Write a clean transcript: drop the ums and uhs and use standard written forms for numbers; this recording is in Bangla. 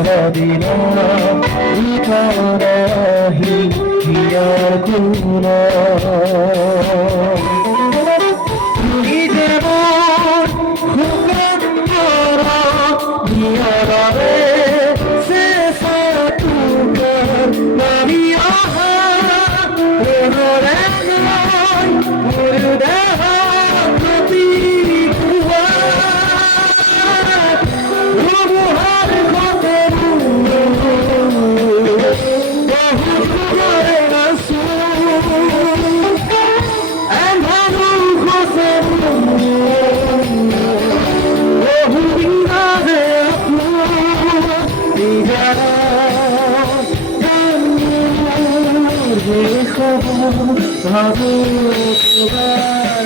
মদিনা ইতারাহি হিয়া কুনা তুমি যেমন হুকুম করো দিয়ারে সে সাতুকার নামি আহা রে নয় মুর্দা নবী কুয়া রুহার খতম বহু করে রাসূল আনহারু খসম বহু বিনাহে দিগারা দেখো ভাবো তোমার